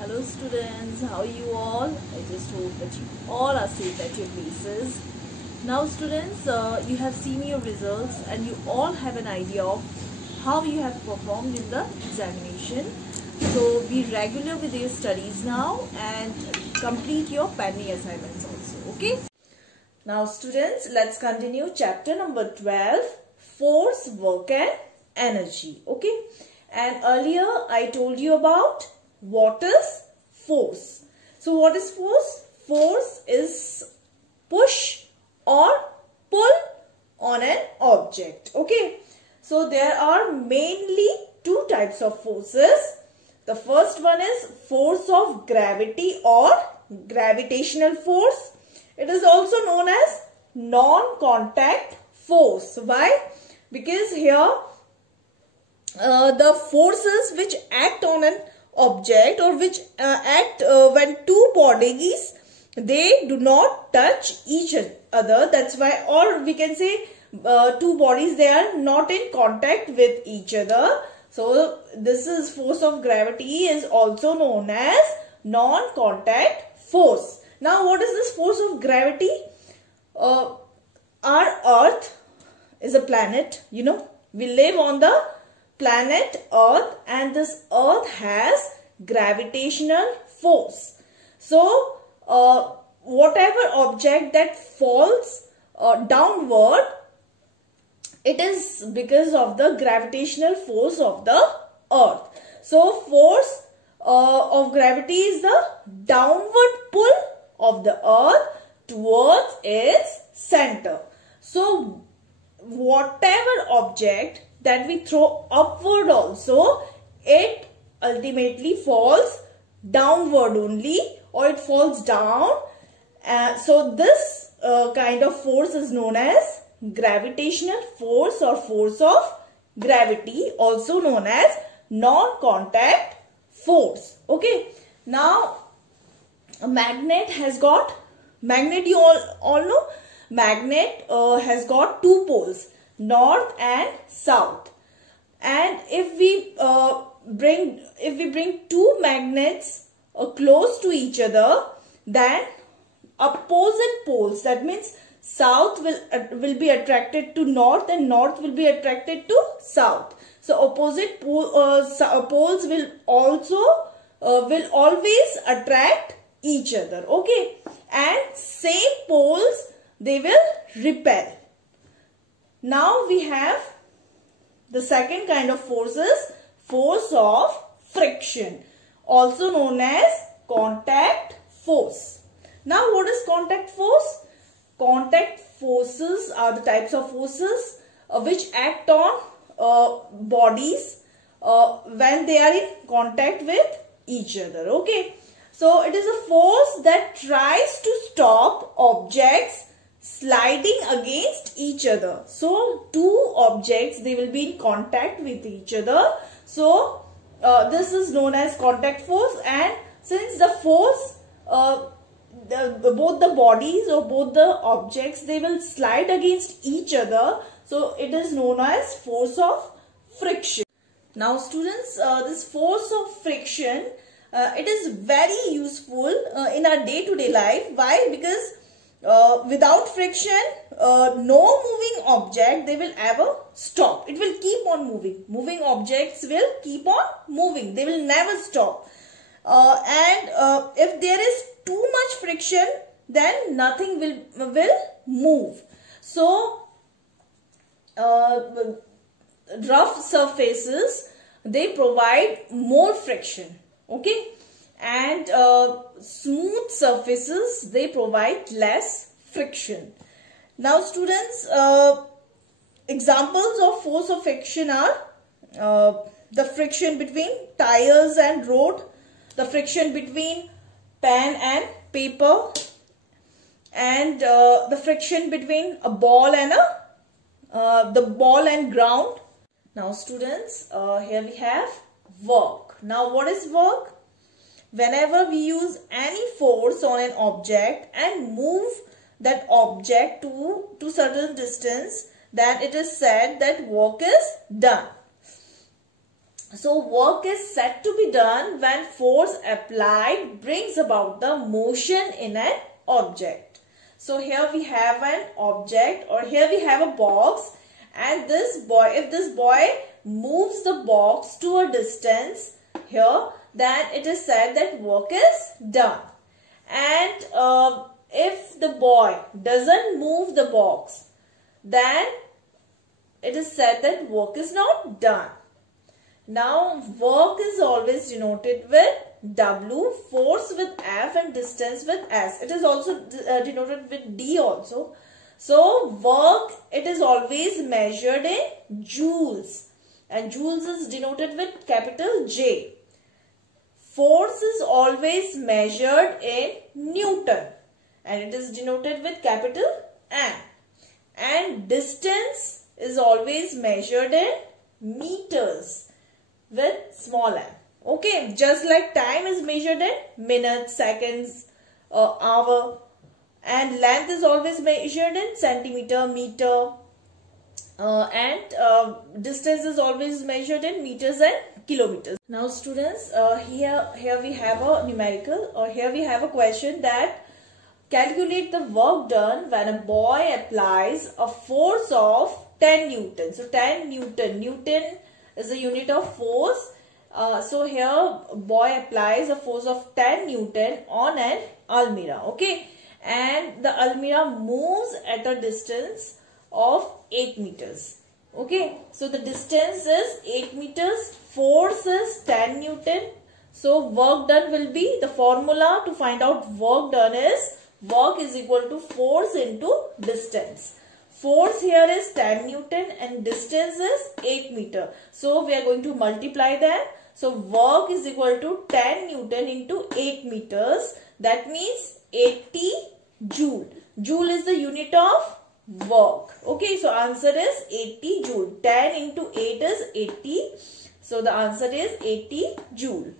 Hello students, how are you all? I just hope that you all are safe at your places. Now students, you have seen your results and you all have an idea of how you have performed in the examination. So be regular with your studies now and complete your pending assignments also, okay? Now students, let's continue chapter number 12, Force, Work and Energy, okay? And earlier I told you about what is force. So what is force? Force is push or pull on an object. Okay. So there are mainly two types of forces. The first one is force of gravity or gravitational force. It is also known as non-contact force. Why? Because here the forces which act on an object or which act when two bodies, they do not touch each other. That's why, or we can say two bodies, they are not in contact with each other. So this is force of gravity, is also known as non-contact force. Now what is this force of gravity? Our earth is a planet, you know, we live on the planet Earth, and this Earth has gravitational force. So whatever object that falls downward, it is because of the gravitational force of the Earth. So force of gravity is the downward pull of the Earth towards its center. So whatever object that we throw upward also, it ultimately falls downward only, or it falls down. So this kind of force is known as gravitational force or force of gravity, also known as non-contact force. Okay. Now a magnet has got, magnet you all know, magnet has got two poles, north and south, and if we bring two magnets close to each other, then opposite poles, that means south will be attracted to north and north will be attracted to south. So opposite poles will always attract each other, okay, and same poles, they will repel. Now we have the second kind of forces, force of friction, also known as contact force. Now what is contact force? Contact forces are the types of forces which act on bodies when they are in contact with each other. Okay. So it is a force that tries to stop objects sliding against each other. So two objects, they will be in contact with each other. So this is known as contact force, and since the force, both the bodies or both the objects, they will slide against each other, so it is known as force of friction. Now students, this force of friction, it is very useful in our day-to-day life. Why? Because without friction, no moving object, they will ever stop. It will keep on moving. Moving objects will keep on moving. They will never stop. And if there is too much friction, then nothing will move. So rough surfaces, they provide more friction. Okay. And smooth surfaces, they provide less friction. Now students, examples of force of friction are the friction between tires and road, the friction between pen and paper, and the friction between a ball and the ball and ground. Now students, here we have work. Now what is work? Whenever we use any force on an object and move that object to certain distance, then it is said that work is done. So work is said to be done when force applied brings about the motion in an object. So here we have an object, or here we have a box, and this boy, if this boy moves the box to a distance here, then it is said that work is done. And if the boy doesn't move the box, then it is said that work is not done. Now work is always denoted with W, force with F, and distance with S. It is also denoted with D also. So work, it is always measured in joules, and joules is denoted with capital J. Force is always measured in Newton, and it is denoted with capital N. And distance is always measured in meters with small m. Okay, just like time is measured in minutes, seconds, hour, and length is always measured in centimeter, meter, and distance is always measured in meters and kilometers. Now students, here we have a numerical, or here we have a question that calculate the work done when a boy applies a force of 10 Newton. So 10 Newton, Newton is the unit of force. So here boy applies a force of 10 Newton on an almirah. Okay, and the almirah moves at a distance of 8 meters. Okay, so the distance is 8 meters, force is 10 Newton. So work done will be, the formula to find out work done is work is equal to force into distance. Force here is 10 Newton and distance is 8 meter. So we are going to multiply them. So work is equal to 10 Newton into 8 meters. That means 80 joule. Joule is the unit of work. Okay, so answer is 80 joule. 10 into 8 is 80. So the answer is 80 joule.